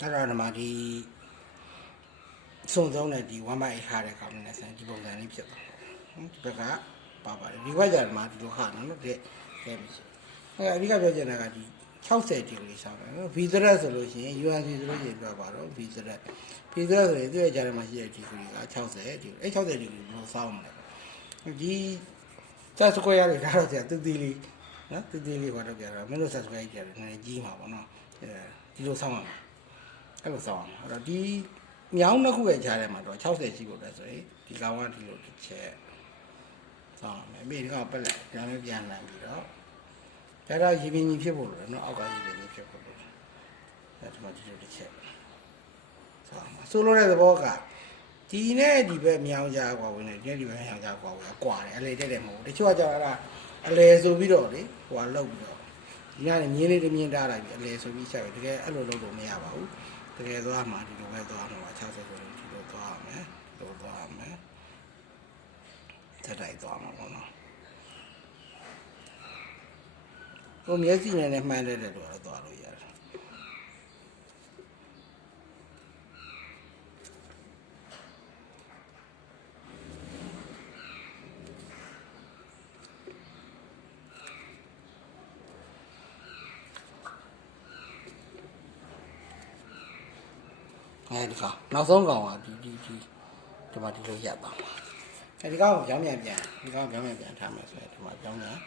အဲ့တော့ဒီမှာဒီစုံစုံနဲ့ဒီ1 by 8ခါတဲ့ကောင်နဲ့ဆန်ဒီပုံစံလေးဖြစ်သွားတယ်ဒီဘက်ကပါပါတယ်ဒီဘက်ကျတော့ဒီမှာဒီလိုခါနော်တဲ့ကဲမရှိအဲ့အဓိကပြောချင်တာကဒီ60ဒီဂရီဆောင်းတယ်နော် V thread ဆိုလို့ရှိရင် UNC ဆိုလို့ရှိရင်ပြောပါတော့ V thread ဆိုရင်သူ့ရဲ့ကြားထဲမှာရှိတဲ့ဒီဂရီက60ဒီအဲ့60ဒီဂရီဘယ်လိုဆောင်းမလဲဒီဆက်စကွဲရတွေဒါတော့ကြာတူတီလေးနော်တူတီလေးဘာတော့ပြတာမင်းတို့ဆက်စကွဲကြီးကြတယ်နည်းနည်းကြီးမှာပေါ့နော်ဒီလိုဆောင်းရမှာအဲ့လိုဆောင်းရမှာအဲ့တော့ဒီမြောင်းတစ်ခုရဲ့ကြားထဲမှာတော့60ရှိဖို့လဲဆိုရင်ဒီကောင်ကဒီလိုတစ်ချက်ဆောင်းမယ်ပြီးဒီကောင်ပက်လက်ပြန်လေးပြန်လှန်ပြီးတော့ဒါတော့ရေပြင်ကြီးဖြစ်ဖို့လို့နော်အောက်ကရေပြင်ကြီးဖြစ်ဖို့လို့ဒါဒီမှာဒီလိုတစ်ချက်ဆောင်းမှာဆိုလိုတဲ့သဘောကဒီနဲ့ဒီဘက်မြောင်းကြကွာဝင်နေဒီဘက်မြောင်းကြကွာဝင်ကွာတယ်အလေတက်တယ်မဟုတ်ဘူးတချို့ကကြောက်အဲ့ဒါအလေဆိုပြီးတော့လေဟိုကလောက်ပြီးတော့ဒီကနေ့မြင်းလေးတစ်မြင်းတားလိုက်ပြီအလေဆိုပြီးချက်ပြီတကယ်အဲ့လိုလုပ်လို့မရပါဘူးတကယ်သွားမှာဒီလိုပဲသွားမှာပါ60ဆိုရင်ဒီလိုသွားရမယ်ဒီလိုသွားရမယ်တက်တိုက်သွားမှာပေါ့နော်ကိုမျက်စိနဲ့လည်းမှန်းတယ်လို့တော့သွားလို့ရတယ်အဲဒီကောင်နောက်ဆုံးကောင်ကဒီမှာဒီလိုရပ်သွားမှာအဲဒီကောင်ကိုပြောင်းပြန်ဒီကောင်ပြောင်းပြန်ထားမယ်ဆိုရင်ဒီမှာပြောင်းပြန်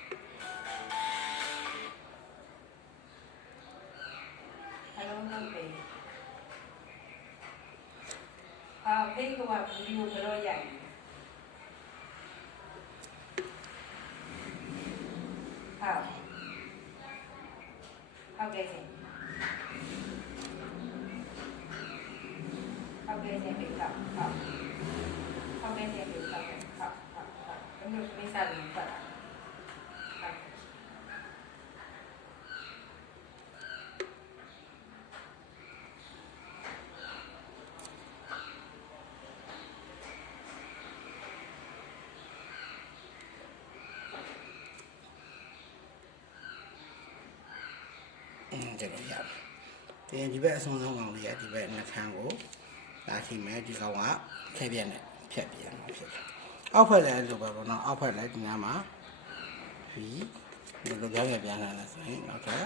ဖိတ်ကဗီဒီယိုကတော့ရိုက်ဟုတ်ကဲ့ရှင်ဟုတ်ကဲ့ရှင်ဖိတ်ကဟုတ်ကဲ့ရှင်ဖိတ်ကဟုတ်ဘယ်လိုမိစားလို့ပတ်တာ这个样子，这边松松ကောင်လေးဒီဘက်နှခမ်းကိုလာရှိမယ်ဒီကောင်ကဖြည့်ပြက်နဲ့ဖြတ်ပြရမှာဖြစ်တယ်။အောက်ဖက်လည်းလိုပဲပေါ့နော်အောက်ဖက်လည်းဒီနားမှာဒီလိုပြောင်းပြန်လာတယ်ဆိုရင်နောက်ထပ်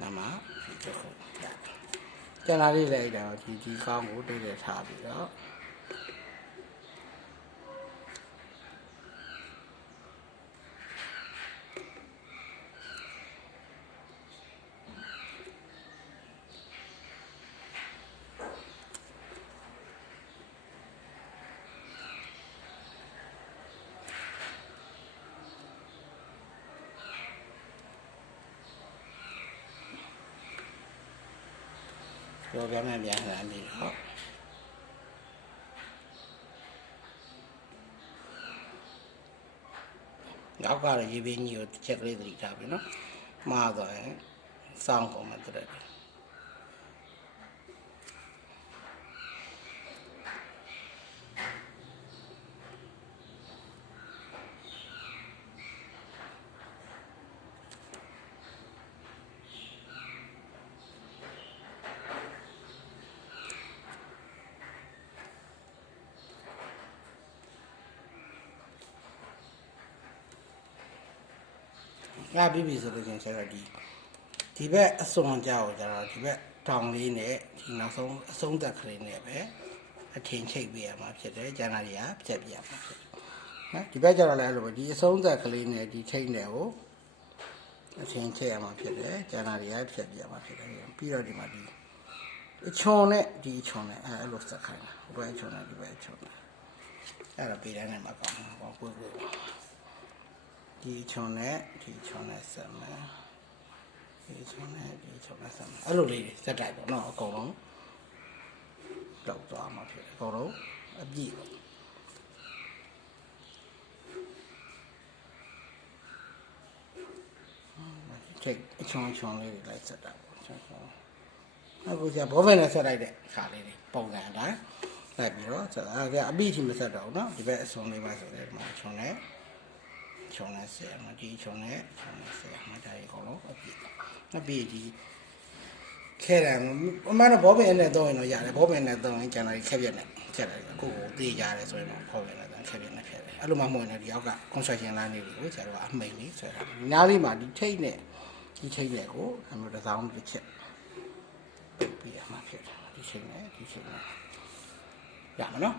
နားမှာဒီတစ်ခုရတယ်။ကျန်လာလေးလည်းအဲ့ဒါဒီကောင်ကိုတွေ့ရထားပြီးတော့ပြောပြမယ်ပြန်လာပြီးတော့နောက်ကတော့ရေပင်းကြီးကိုတစ်ချက်ကလေးသတိထားပြီနော်မှားသွားရင်စောင်းကုန်မှတဲ့ငါပြီးပြီဆိုလို့ချင်းဆရာဒီဘက်အစွန်ကြောက်ကြတော့ဒီဘက်တောင်လေးနဲ့ဒီနောက်ဆုံးအဆုံးသက်ကလေးနဲ့ပဲအထင်ချိတ်ပေးရမှာဖြစ်တယ်ကျန်တာတွေကဖြတ်ပြရမှာဖြစ်တယ်နော်ဒီဘက်ကျတော့လည်းအဲ့လိုပဲဒီအဆုံးသက်ကလေးနဲ့ဒီချိတ်နဲ့ကိုအထင်ချိတ်ရမှာဖြစ်တယ်ကျန်တာတွေကဖြတ်ပြရမှာဖြစ်တယ်ပြီးတော့ဒီမှာဒီအချွန်နဲ့ဒီအချွန်နဲ့အဲ့လိုစက်ခိုင်းတာဟိုဘက်အချွန်နဲ့ဒီဘက်အချွန်နဲ့အဲ့ဒါပေးတိုင်းနဲ့မှာကောင်းပါဘူးကိုဒီချွန်နဲ့ဒီချွန်နဲ့ဆက်မယ်ဒီချွန်နဲ့ဒီချွန်နဲ့ဆက်မယ်အဲ့လိုလေးစက်တိုက်ပေါ့နော်အကုန်လုံးလောက်သွားမှာဖြစ်အကုန်လုံးအပြည့်ပေါ့ထိတ်အချွန်လေးတွေလိုက်စက်တာပေါ့ချွန်အခုကျဘောဖက်နဲ့ဆက်လိုက်တဲ့ခါလေးတွေပုံစံအတိုင်းလိုက်ပြီးတော့ဆက်တာအပြည့်ထိမဆက်တော့ဘူးနော်ဒီဘက်အစွန်လေးပါဆိုတဲ့ဒီမှာချွန်နဲ့ဆရာမဒီချုံနဲ့ဆရာမဒါရီခေါ်လို့အပြည့်ဒီ ခဲတယ်အမှန်တော့ဘောပင်နဲ့တော့ရင်တော့ရတယ်ဘောပင်နဲ့တော့ရင်ကျန်တာခက်ပြက်နဲ့ချက်တယ်အခုကိုတေးရတယ်ဆိုရင်တော့ဘောပင်နဲ့တော့ခက်ပြက်နဲ့ဖြစ်တယ်အဲ့လိုမှမဟုတ်ရင်ဒီအောက်က construction လမ်းလေးတွေကိုကျတော့အမိန်လေးဆွဲတာညားလေးမှာဒီထိတ်နဲ့ဒီထိတ်နဲ့ကိုအမျိုးတစ်စောင်းတစ်ချက်ပြရမှာဖြစ်တယ်ဒီချိန်နဲ့ရမှာနော်